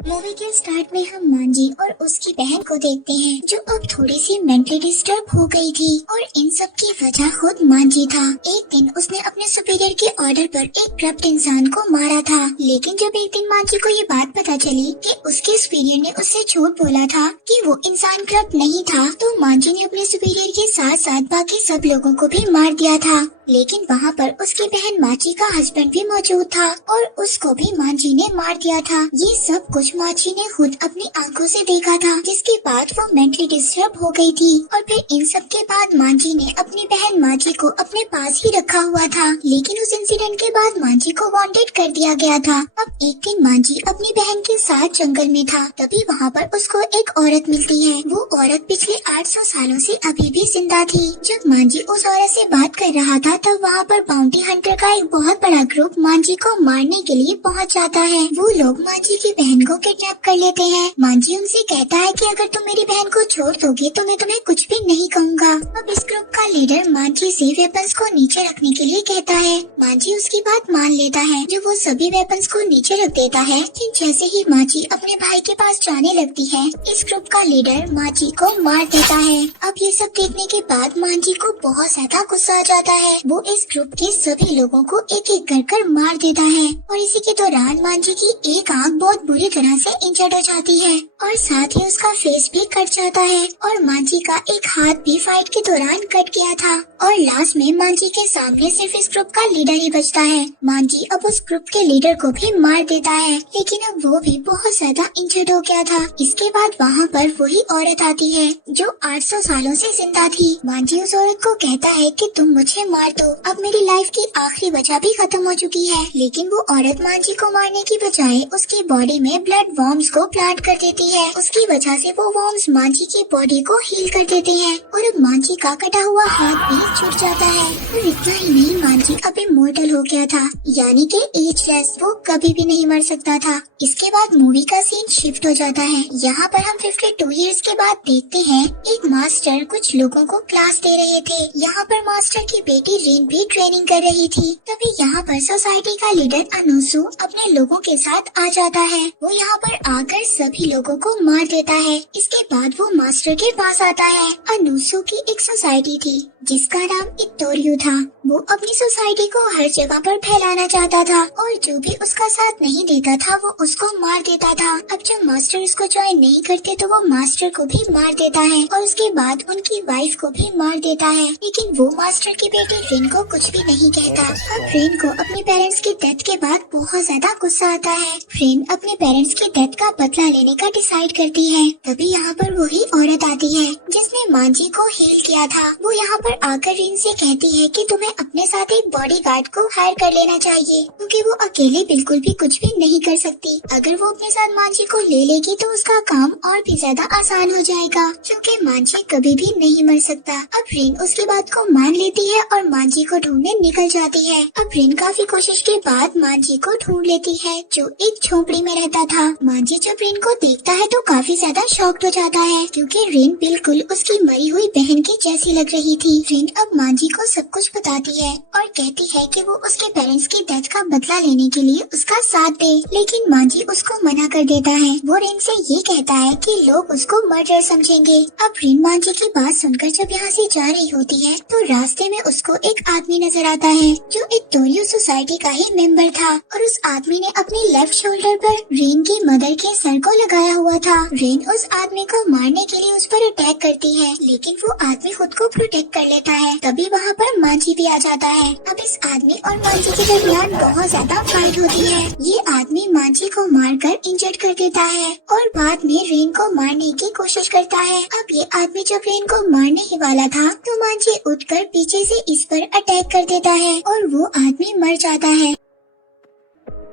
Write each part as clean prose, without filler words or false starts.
Movie के start में हम मांझी और उसकी बहन को देखते हैं जो अब थोड़ी सी मेंटली डिस्टर्ब हो गई थी और इन सब की वजह खुद मांझी था। एक दिन उसने अपने सुपीरियर के ऑर्डर पर एक करप्ट इंसान को मारा था, लेकिन जब एक दिन मांझी को ये बात पता चली कि उसके सुपीरियर ने उससे झूठ बोला था कि वो इंसान करप्ट नहीं था, तो मांझी ने अपने सुपीरियर के साथ साथ बाकी सब लोगों को भी मार दिया था। लेकिन वहाँ पर उसकी बहन मांझी का हस्बैंड भी मौजूद था और उसको भी मांझी ने मार दिया था। ये सब कुछ मांझी ने खुद अपनी आंखों से देखा था, जिसके बाद वो मेंटली डिस्टर्ब हो गई थी। और फिर इन सब के बाद मांझी ने अपनी बहन मांझी को अपने पास ही रखा हुआ था, लेकिन उस इंसिडेंट के बाद मांझी को वांटेड कर दिया गया था। अब एक दिन मांझी अपनी बहन के साथ जंगल में था, तभी वहाँ पर उसको एक औरत मिलती है। वो औरत पिछले 800 सालों से अभी भी जिंदा थी। जब मांझी उस औरत से बात कर रहा था तब वहाँ पर बाउंटी हंटर का एक बहुत बड़ा ग्रुप मांझी को मारने के लिए पहुँच जाता है। वो लोग मांझी की बहन को किडनैप कर लेते हैं। मांझी उनसे कहता है कि अगर तुम मेरी बहन को छोड़ दोगे तो मैं तुम्हें कुछ भी नहीं कहूँगा। अब इस ग्रुप का लीडर मांझी से वेपन्स को नीचे रखने के लिए कहता है। मांझी उसकी बात मान लेता है। जब वो सभी वेपन्स को नीचे रख देता है, जैसे ही मांझी अपने भाई के पास जाने लगती है, इस ग्रुप का लीडर मांझी को मार देता है। अब ये सब देखने के बाद मांझी को बहुत ज्यादा गुस्सा आ जाता है। वो इस ग्रुप के सभी लोगों को एक एक कर मार देता है और इसी के दौरान मांझी की एक आंख बहुत बुरी तरह से इंजर्ड हो जाती है और साथ ही उसका फेस भी कट जाता है और मांझी का एक हाथ भी फाइट के दौरान कट गया था। और लास्ट में मांझी के सामने सिर्फ इस ग्रुप का लीडर ही बचता है। मांझी अब उस ग्रुप के लीडर को भी मार देता है, लेकिन अब वो भी बहुत ज्यादा इंजर्ड हो गया था। इसके बाद वहाँ पर वही औरत आती है जो 800 सालों से जिंदा थी। मांझी उस औरत को कहता है कि तुम मुझे मार दो, अब मेरी लाइफ की आखिरी वजह भी खत्म हो चुकी है। लेकिन वो औरत मांझी को मारने की बजाय उसकी बॉडी में ब्लड वॉर्म्स को प्लांट कर देती है। उसकी वजह से वो वॉर्म्स मांझी की बॉडी को हील कर देते हैं और अब मांझी का कटा हुआ हाथ भी छूट जाता है। और इतना ही नहीं, मांझी अब इमॉर्टल हो गया था, यानी कि एजलेस, वो कभी भी नहीं मर सकता था। इसके बाद मूवी का सीन शिफ्ट हो जाता है। यहाँ पर हम 52 इयर्स के बाद देखते हैं एक मास्टर कुछ लोगों को क्लास दे रहे थे। यहाँ पर मास्टर की बेटी रीन भी ट्रेनिंग कर रही थी। तभी यहाँ पर सोसाइटी का लीडर अनुसु अपने लोगों के साथ आ जाता है। वो यहाँ पर आकर सभी लोगों को मार देता है। इसके बाद वो मास्टर के पास आता है। अनुसु की एक सोसाइटी थी जिसका नाम इत्तोरियो था। वो अपनी सोसाइटी को हर जगह पर फैलाना चाहता था और जो भी उसका साथ नहीं देता था वो उसको मार देता था। अब जब मास्टर उसको ज्वाइन नहीं करते तो वो मास्टर को भी मार देता है और उसके बाद उनकी वाइफ को भी मार देता है। लेकिन वो मास्टर की बेटी रिन को कुछ भी नहीं कहता। अब रिन को अपने पेरेंट्स की डेथ के बाद बहुत ज्यादा गुस्सा आता है। रिन अपने पेरेंट्स की डेथ का बदला लेने का डिसाइड करती है। तभी यहाँ पर वही औरत आती है जिसने मांझी को हील किया था। वो यहाँ पर आकर रिन से कहती है कि तुम्हें अपने साथ एक बॉडीगार्ड को हायर कर लेना चाहिए, क्योंकि वो अकेले बिल्कुल भी कुछ भी नहीं कर सकती। अगर वो अपने साथ मांझी को ले लेगी तो उसका काम और भी ज्यादा आसान हो जाएगा, क्योंकि मांझी कभी भी नहीं मर सकता। अब रिन उसकी बात को मान लेती है और मांझी को ढूंढने निकल जाती है। अब रिन काफी कोशिश के बाद मांझी को ढूंढ लेती है जो एक झोपड़ी में रहता था। मांझी जब रिन को देखता है तो काफी ज्यादा शॉक्ड हो जाता है, क्योंकि रिन बिल्कुल उसकी मरी हुई बहन की जैसी लग रही थी। रिन अब मांझी को सब कुछ बताती है और कहती है कि वो उसके पेरेंट्स की डेथ का बदला लेने के लिए उसका साथ दे, लेकिन मांझी उसको मना कर देता है। वो रिन से ये कहता है कि लोग उसको मर्डर समझेंगे। अब रिन मांझी की बात सुनकर जब यहाँ से जा रही होती है तो रास्ते में उसको एक आदमी नजर आता है जो एक तोरियो सोसाइटी का ही मेंबर था और उस आदमी ने अपने लेफ्ट शोल्डर पर रिन की मदर के सर को लगाया हुआ था। रिन उस आदमी को मारने के लिए उस पर अटैक करती है, लेकिन वो आदमी खुद को प्रोटेक्ट कर लेता है। तभी वहाँ पर मांझी भी आ जाता है। अब इस आदमी और मांझी के दरमियान बहुत ज्यादा फाइट होती है। ये आदमी मांझी को मारकर इंजर्ड कर देता है और बाद में रेन को मारने की कोशिश करता है। अब ये आदमी जब रेन को मारने ही वाला था तो मांझी उठकर पीछे से इस पर अटैक कर देता है और वो आदमी मर जाता है।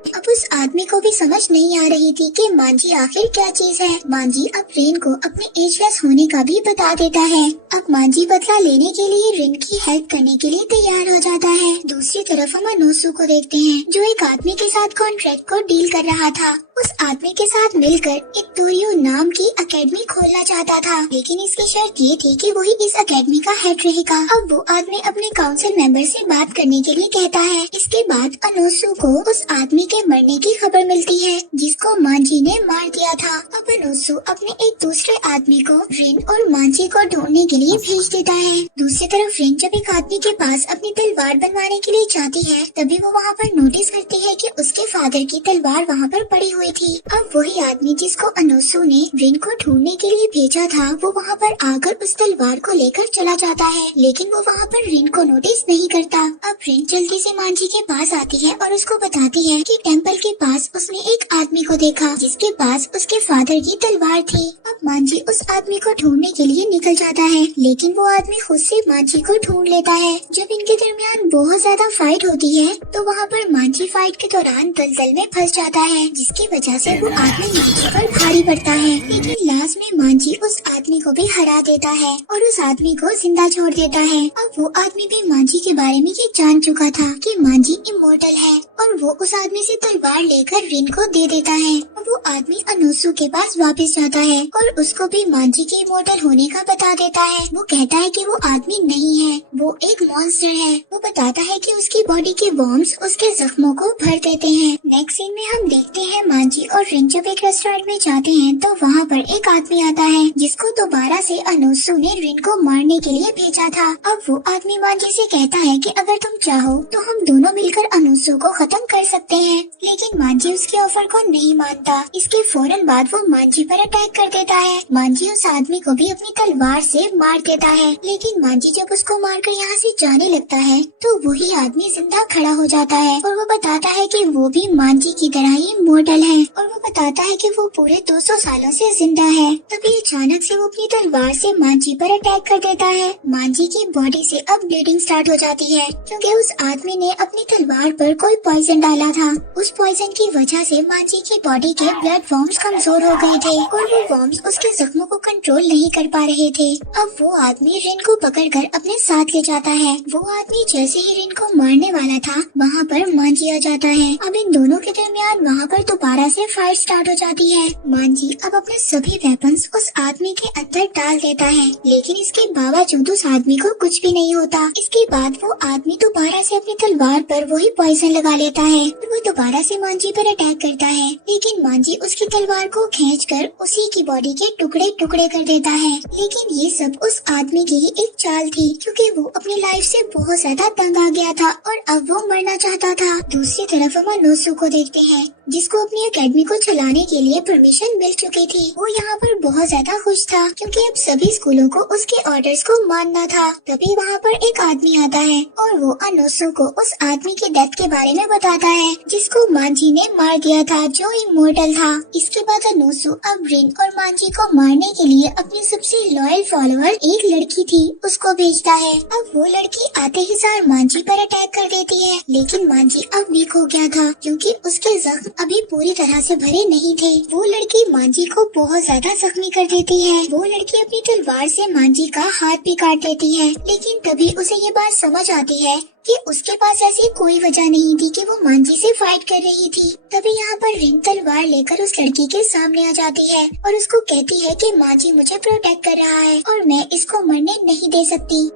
अब उस आदमी को भी समझ नहीं आ रही थी कि मांझी आखिर क्या चीज है। मांझी अब रेन को अपने एजलेस होने का भी बता देता है। अब मांझी बदला लेने के लिए रेन की हेल्प करने के लिए तैयार हो जाता है। दूसरी तरफ हम अनुसु को देखते हैं जो एक आदमी के साथ कॉन्ट्रैक्ट को डील कर रहा था। उस आदमी के साथ मिलकर एक तोरियो नाम की एकेडमी खोलना चाहता था, लेकिन इसकी शर्त ये थी कि वही इस एकेडमी का हेड रहेगा। अब वो आदमी अपने काउंसिल मेंबर से बात करने के लिए कहता है। इसके बाद अनुसु को उस आदमी के मरने की खबर मिलती है जिसको मांझी ने मार दिया था। अब अनोसु अपने एक दूसरे आदमी को रिन और मांझी को ढूंढने के लिए भेज देता है। दूसरी तरफ रिन जब एक आदमी के पास अपनी तलवार बनवाने के लिए जाती है तभी वो वहाँ पर नोटिस करती है कि उसके फादर की तलवार वहाँ पर पड़ी हुई थी। अब वही आदमी जिसको अनोसु ने रिन को ढूंढने के लिए भेजा था वो वहाँ पर आकर उस तलवार को लेकर चला जाता है, लेकिन वो वहाँ पर रिन को नोटिस नहीं करता। अब रिन जल्दी से मांझी के पास आती है और उसको बताती है कि टेम्पल के पास उसने एक आदमी को देखा जिसके पास उसके फादर की तलवार थी। अब मांझी उस आदमी को ढूंढने के लिए निकल जाता है, लेकिन वो आदमी खुद से मांझी को ढूंढ लेता है। जब इनके दरमियान बहुत ज्यादा फाइट होती है तो वहाँ पर मांझी फाइट के दौरान दलदल में फंस जाता है, जिसकी वजह से वो आदमी मांझी पर भारी पड़ता है। लेकिन लास्ट में मांझी उस आदमी को भी हरा देता है और उस आदमी को जिंदा छोड़ देता है। अब वो आदमी भी मांझी के बारे में ये जान चुका था कि मांझी इमोर्टल है और वो उस आदमी से तलवार लेकर रिन को दे देता है। वो आदमी अनोसु के पास वापस जाता है और उसको भी मांझी के इमोर्टल होने का बता देता है। वो कहता है कि वो आदमी नहीं है, वो एक मॉन्स्टर है। वो बताता है कि उसकी बॉडी के वॉर्म्स उसके जख्मों को भर देते हैं। नेक्स्ट सीन में हम देखते हैं मांझी और रिन जब एक रेस्टोरेंट में जाते हैं तो वहाँ पर एक आदमी आता है जिसको दोबारा से अनोसु ने रिन को मारने के लिए भेजा था। अब वो आदमी मांझी से कहता है कि अगर तुम चाहो तो हम दोनों मिलकर अनोसु को खत्म कर सकते हैं, लेकिन मांझी उसके ऑफर को नहीं मानता। इसके फौरन बाद वो मांझी पर अटैक कर देता है। मांझी उस आदमी को भी अपनी तलवार से मार देता है, लेकिन मांझी जब उसको मारकर यहाँ से जाने लगता है तो वही आदमी जिंदा खड़ा हो जाता है और वो बताता है कि वो भी मांझी की तरह ही इमोर्टल है और वो बताता है कि वो पूरे 200 सालों से जिंदा है। तभी अचानक से वो अपनी तलवार से मांझी पर अटैक कर देता है। मांझी की बॉडी से अब ब्लीडिंग स्टार्ट हो जाती है क्योंकि उस आदमी ने अपनी तलवार पर कोई पॉइजन डाला था। उस पॉइजन की वजह से मांझी की बॉडी के ब्लड वॉर्म्स कमजोर हो गए थे और वो वॉर्म्स उसके जख्मों को कंट्रोल नहीं कर पा रहे थे। अब वो आदमी रिन को पकड़कर अपने साथ ले जाता है। वो आदमी जैसे ही रिन को मारने वाला था वहाँ पर मांझी आ जाता है। अब इन दोनों के दरमियान वहाँ पर दोबारा से फाइट स्टार्ट हो जाती है। मांझी अब अपने सभी वेपन्स उस आदमी के अंदर डाल देता है, लेकिन इसके बावजूद उस आदमी को कुछ भी नहीं होता। इसके बाद वो आदमी दोबारा से अपनी तलवार पर वही पॉइजन लगा लेता है और वो दोबारा से मांझी पर अटैक करता है, लेकिन मांझी उसकी तलवार को खींचकर उसी की बॉडी के टुकड़े टुकड़े कर देता है। लेकिन ये सब उस आदमी की ही एक चाल थी क्योंकि वो अपनी लाइफ से बहुत ज्यादा तंग आ गया था और अब वो मरना चाहता था। दूसरी तरफ हम अनोसु को देखते हैं जिसको अपनी एकेडमी को चलाने के लिए परमिशन मिल चुकी थी। वो यहाँ पर बहुत ज्यादा खुश था क्योंकि अब सभी स्कूलों को उसके ऑर्डर्स को मानना था। तभी वहाँ पर एक आदमी आता है और वो अनोसु को उस आदमी की डेथ के बारे में बताता है जिसको मांझी ने मार दिया था, जो इमोर्टल था। इसके बाद अनोसु अब रिन और मांझी को मारने के लिए अपनी सबसे लॉयल फॉलोअर एक लड़की थी उसको भेजता है। अब वो लड़की आते ही सार मांझी पर अटैक कर देती है, लेकिन मांझी अब वीक हो गया था क्योंकि उसके जख्म अभी पूरी तरह से भरे नहीं थे। वो लड़की मांझी को बहुत ज्यादा जख्मी कर देती है। वो लड़की अपनी तलवार से मांझी का हाथ भी काट देती है, लेकिन तभी उसे ये बात समझ आती है कि उसके पास ऐसी कोई वजह नहीं थी कि वो मांझी से फाइट कर रही थी। तभी यहाँ पर रिन तलवार लेकर उस लड़की के सामने आ जाती है और उसको कहती है कि मांझी मुझे प्रोटेक्ट कर रहा है और मैं इसको मरने नहीं दे सकती।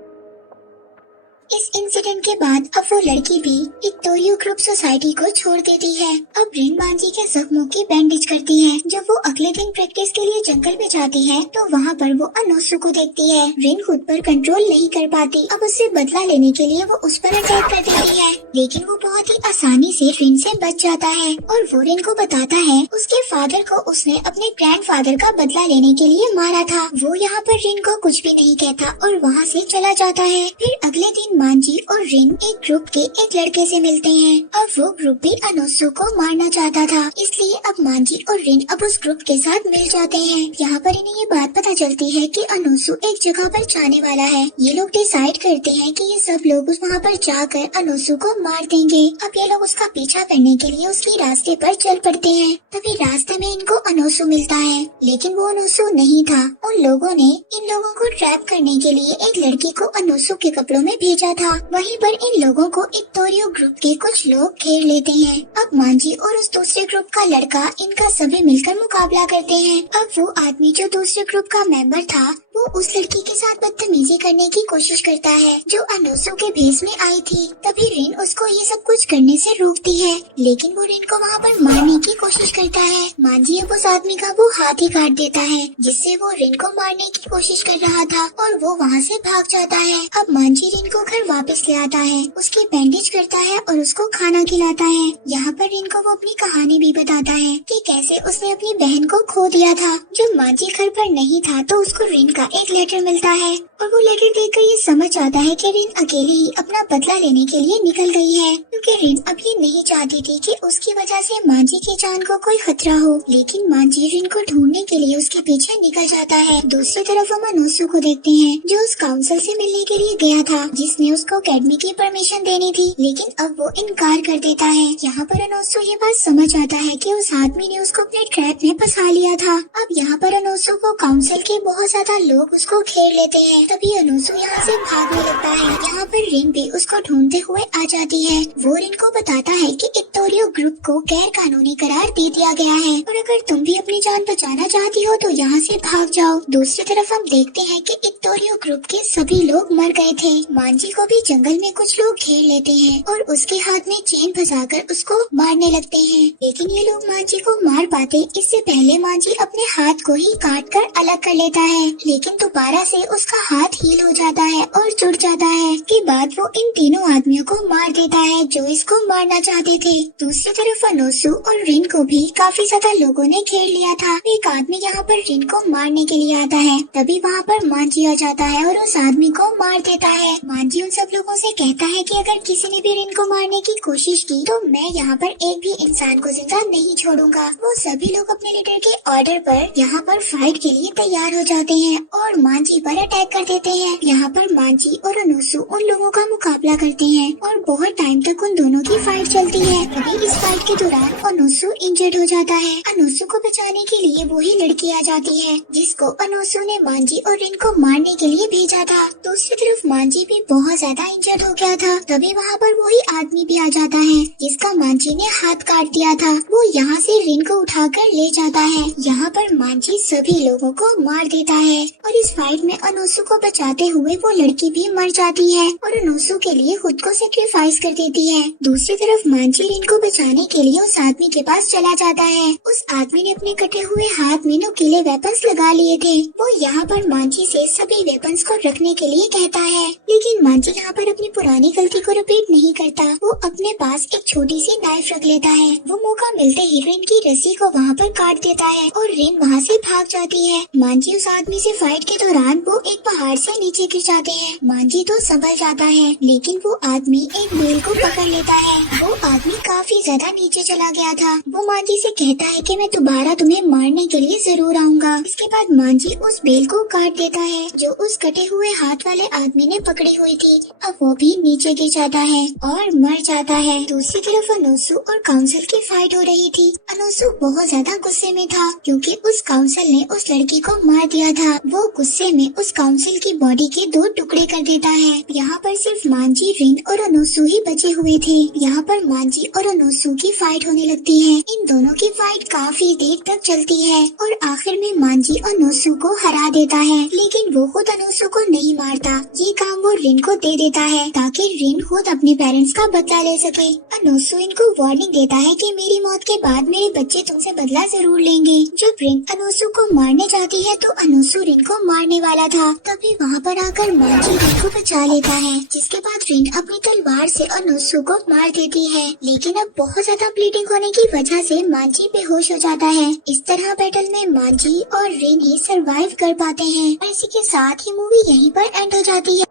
इस इंसिडेंट के बाद अब वो लड़की भी इक्टोरियो ग्रुप सोसाइटी को छोड़ देती है। अब रिन मांझी के जख्मों की बैंडेज करती है। जब वो अगले दिन प्रैक्टिस के लिए जंगल में जाती है तो वहाँ पर वो अनोसु को देखती है। रिन खुद पर कंट्रोल नहीं कर पाती। अब उससे बदला लेने के लिए वो उस पर अटैक कर देती है, लेकिन वो बहुत ही आसानी से रिन से बच जाता है और वो रिन को बताता है उसके फादर को उसने अपने ग्रैंडफादर का बदला लेने के लिए मारा था। वो यहाँ पर रिन को कुछ भी नहीं कहता और वहाँ से चला जाता है। फिर अगले दिन मांझी और रिन एक ग्रुप के एक लड़के से मिलते हैं। अब वो ग्रुप भी अनोसु को मारना चाहता था, इसलिए अब मांझी और रिन अब उस ग्रुप के साथ मिल जाते हैं। यहाँ पर इन्हें ये बात पता चलती है कि अनोसु एक जगह पर जाने वाला है। ये लोग डिसाइड करते हैं कि ये सब लोग उस वहाँ पर जाकर अनोसु को मार देंगे। अब ये लोग उसका पीछा करने के लिए उसके रास्ते पर चल पड़ते हैं। तभी रास्ते में इनको अनोसु मिलता है, लेकिन वो अनोसु नहीं था। उन लोगों ने इन लोगों को ट्रैप करने के लिए एक लड़की को अनोसु के कपड़ों में भेजा था। वहीं पर इन लोगों को इक्टोरियो ग्रुप के कुछ लोग घेर लेते हैं। अब मांझी और उस दूसरे ग्रुप का लड़का इनका सभी मिलकर मुकाबला करते हैं। अब वो आदमी जो दूसरे ग्रुप का मेंबर था वो उस लड़की के साथ बदतमीजी करने की कोशिश करता है जो अनोसू के भेस में आई थी। तभी रिन उसको ये सब कुछ करने से रोकती है, लेकिन वो रिन को वहाँ पर मारने की कोशिश करता है। मांजी अब उस आदमी का वो हाथ ही काट देता है, जिससे वो रिन को मारने की कोशिश कर रहा था और वो वहाँ से भाग जाता है। अब मांजी रिन को घर वापस ले आता है, उसकी बैंडेज करता है और उसको खाना खिलाता है। यहाँ पर रिन को वो अपनी कहानी भी बताता है कि कैसे उसने अपनी बहन को खो दिया था। जब मांजी घर पर नहीं था तो उसको रिन का एक लेटर मिलता है और वो लेटर देखकर ये समझ आता है कि रिन अकेले ही अपना बदला लेने के लिए निकल गई है, क्योंकि रिन अब ये नहीं चाहती थी कि उसकी वजह से मांजी की जान को कोई खतरा हो। लेकिन मांजी रिन को ढूंढने के लिए उसके पीछे निकल जाता है। दूसरी तरफ हम अनोसू को देखते हैं जो उस काउंसिल से मिलने के लिए गया था, जिसने उसको अकेडमी की परमिशन देनी थी, लेकिन अब वो इनकार कर देता है। यहाँ पर अनोसू ये बात समझ आता है कि उस आदमी ने उसको अपने ट्रैप में फंसा लिया था। अब यहाँ पर अनोसू को काउंसिल के बहुत ज्यादा लोग उसको घेर लेते हैं। तभी अनोसू यहाँ से भागने लगता है। यहाँ पर रिन भी उसको ढूंढते हुए आ जाती है। वो रिन को बताता है कि इक्टोरियो ग्रुप को गैर कानूनी करार दे दिया गया है और अगर तुम भी अपनी जान बचाना चाहती हो तो यहाँ से भाग जाओ। दूसरी तरफ हम देखते हैं कि इक्टोरियो ग्रुप के सभी लोग मर गए थे। मांजी को भी जंगल में कुछ लोग घेर लेते हैं और उसके हाथ में चेन फंसाकर उसको मारने लगते हैं, लेकिन ये लोग मांजी को मार पाते इससे पहले मांजी अपने हाथ को ही काट कर अलग कर लेता है, लेकिन दोबारा से उसका हाथ हील हो जाता है और जुड़ जाता है। के बाद वो इन तीनों आदमियों को मार देता है जो इसको मारना चाहते थे। दूसरी तरफ अनोसू और रिन को भी काफी ज्यादा लोगों ने घेर लिया था। एक आदमी यहाँ पर रिन को मारने के लिए आता है, तभी वहाँ पर मांजी आ जाता है और उस आदमी को मार देता है। मांजी उन सब लोगों से कहता है कि अगर किसी ने भी रिन को मारने की कोशिश की तो मैं यहाँ पर एक भी इंसान को जिंदा नहीं छोड़ूंगा। वो सभी लोग अपने लीडर के ऑर्डर पर यहाँ पर फाइट के लिए तैयार हो जाते हैं और मांजी पर अटैक कर देते हैं। यहाँ पर मांजी और अनोसू उन लोगों का मुकाबला करते हैं और बहुत टाइम तक उन दोनों की फाइट चलती है। तभी इस फाइट के दौरान अनोसू इंजर्ड हो जाता है। अनोसू को बचाने के लिए वही लड़की आ जाती है जिसको अनोसू ने मांजी और रिन को मारने के लिए भेजा था। दूसरी तरफ मांजी भी बहुत ज्यादा इंजर्ड हो गया था। तभी वहाँ पर वही आदमी भी आ जाता है जिसका मांजी ने हाथ काट दिया था। वो यहाँ से रिन को उठाकर ले जाता है। यहाँ पर मांजी सभी लोगों को मार देता है और इस फाइट में अनोसू को बचाते हुए वो लड़की भी मर जाती है और अनोसू के लिए खुद को सेक्रीफाइस कर देती है। दूसरी तरफ मांजी रिन को बचाने के लिए उस आदमी के पास चला जाता है। उस आदमी ने अपने कटे हुए हाथ में नुकीले वेपन्स लगा लिए थे। वो यहाँ पर मांजी से सभी वेपन्स को रखने के लिए कहता है, लेकिन मांजी यहाँ पर अपनी पुरानी गलती को रिपीट नहीं करता। वो अपने पास एक छोटी सी नाइफ रख लेता है। वो मौका मिलते ही रिन की रस्सी को वहाँ पर काट देता है और रिन वहाँ से भाग जाती है। मांजी उस आदमी से फाइट के दौरान वो एक पहाड़ से नीचे गिर जाते हैं। मांजी तो संभल जाता है, लेकिन वो आदमी एक बेल को पकड़ लेता है। वो आदमी काफी ज्यादा नीचे चला गया था। वो मांजी से कहता है कि मैं दोबारा तुम्हें मारने के लिए जरूर आऊंगा। इसके बाद मांजी उस बेल को काट देता है जो उस कटे हुए हाथ वाले आदमी ने पकड़ी हुई थी। अब वो भी नीचे गिर जाता है और मर जाता है। दूसरी तरफ अनोसू और काउंसिल की फाइट हो रही थी। अनोसू बहुत ज्यादा गुस्से में था क्योंकि उस काउंसिल ने उस लड़की को मार दिया था। वो गुस्से में उस काउंसिल की बॉडी के 2 टुकड़े कर देता है। यहाँ पर सिर्फ मांजी, रिन और अनोसू ही बचे हुए थे। यहाँ पर मांजी और अनोसू की फाइट होने लगती है। इन दोनों की फाइट काफी देर तक चलती है और आखिर में मांजी अनोसू को हरा देता है, लेकिन वो खुद अनोसू को नहीं मारता। ये काम वो रिन को दे देता है ताकि रिन खुद अपने पेरेंट्स का बदला ले सके। अनोसू इनको वार्निंग देता है कि मेरी मौत के बाद मेरे बच्चे तुमसे बदला जरूर लेंगे। जब रिन अनोसू को मारने जाती है तो अनोसू रिन को मारने वाला था। तभी वहाँ पर आकर मांजी रिन को बचा लेता है, जिसके बाद रिन अपनी तलवार से अनोसू को मार देती है। लेकिन अब बहुत ज्यादा ब्लीडिंग होने की वजह से मांजी बेहोश हो जाता है। इस तरह बैटल में मांजी और रिन ही सरवाइव कर पाते हैं। इसी के साथ ही मूवी यहीं पर एंड हो जाती है।